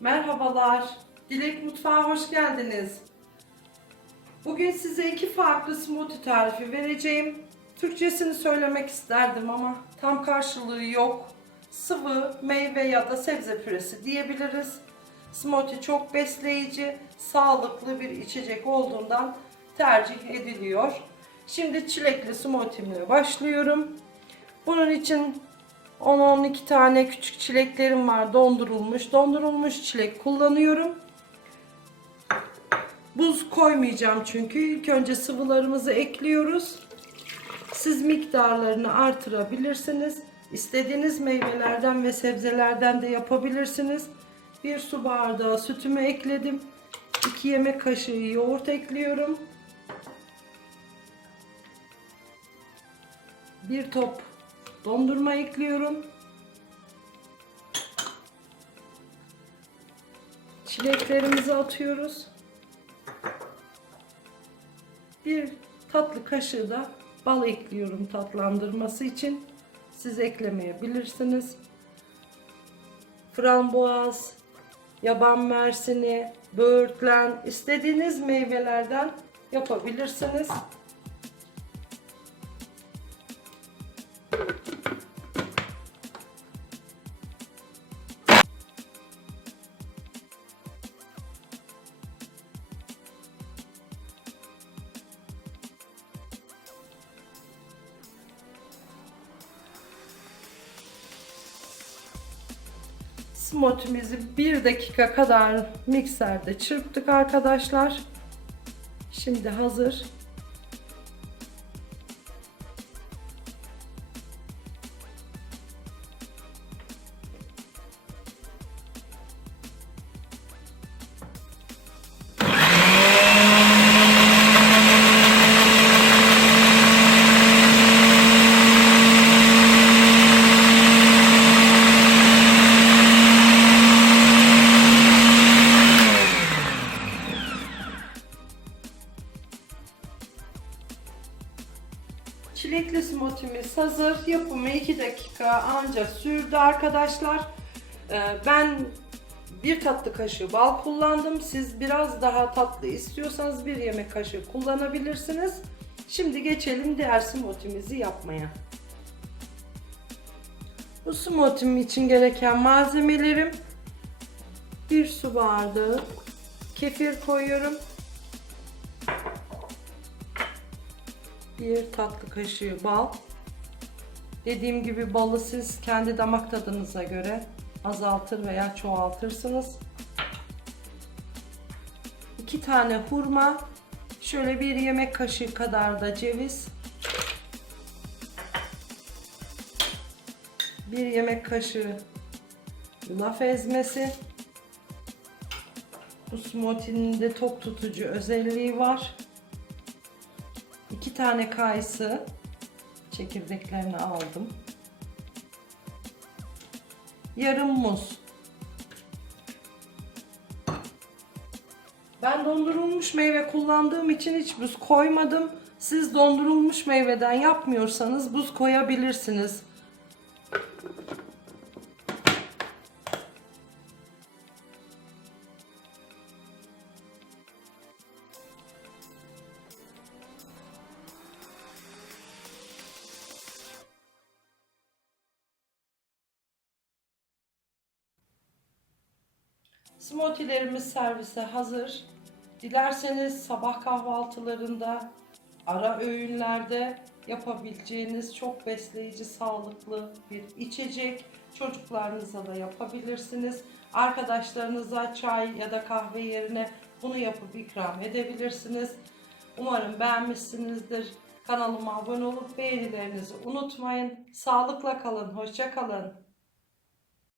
Merhabalar, Dilek Mutfağı hoş geldiniz. Bugün size iki farklı smoothie tarifi vereceğim. Türkçesini söylemek isterdim ama tam karşılığı yok. Sıvı, meyve ya da sebze püresi diyebiliriz. Smoothie çok besleyici, sağlıklı bir içecek olduğundan tercih ediliyor. Şimdi çilekli smoothie'mle başlıyorum. Bunun için 10-12 tane küçük çileklerim var, dondurulmuş. Dondurulmuş çilek kullanıyorum. Buz koymayacağım çünkü ilk önce sıvılarımızı ekliyoruz. Siz miktarlarını artırabilirsiniz. İstediğiniz meyvelerden ve sebzelerden de yapabilirsiniz. 1 su bardağı sütümü ekledim. 2 yemek kaşığı yoğurt ekliyorum. 1 top dondurma ekliyorum. Çileklerimizi atıyoruz. 1 tatlı kaşığı da bal ekliyorum tatlandırması için. Siz eklemeyebilirsiniz. Frambuaz, yaban mersini, böğürtlen, istediğiniz meyvelerden yapabilirsiniz. Smoothie'mizi 1 dakika kadar mikserde çırptık arkadaşlar. Şimdi hazır. Çilekli smoothie'miz hazır. Yapımı 2 dakika ancak sürdü arkadaşlar. Ben 1 tatlı kaşığı bal kullandım. Siz biraz daha tatlı istiyorsanız 1 yemek kaşığı kullanabilirsiniz. Şimdi geçelim diğer smoothie'mizi yapmaya. Bu smoothie'm için gereken malzemelerim: 1 su bardağı kefir koyuyorum. 1 tatlı kaşığı bal. Dediğim gibi balı siz kendi damak tadınıza göre azaltır veya çoğaltırsınız. 2 tane hurma. Şöyle 1 yemek kaşığı kadar da ceviz. 1 yemek kaşığı yulaf ezmesi. Bu smoothie'nin de tok tutucu özelliği var. 2 tane kayısı, çekirdeklerini aldım. Yarım muz. Ben dondurulmuş meyve kullandığım için hiç buz koymadım. Siz dondurulmuş meyveden yapmıyorsanız buz koyabilirsiniz. Smoothie'lerimiz servise hazır. Dilerseniz sabah kahvaltılarında, ara öğünlerde yapabileceğiniz çok besleyici, sağlıklı bir içecek. Çocuklarınıza da yapabilirsiniz. Arkadaşlarınıza çay ya da kahve yerine bunu yapıp ikram edebilirsiniz. Umarım beğenmişsinizdir. Kanalıma abone olup beğenilerinizi unutmayın. Sağlıkla kalın, hoşça kalın.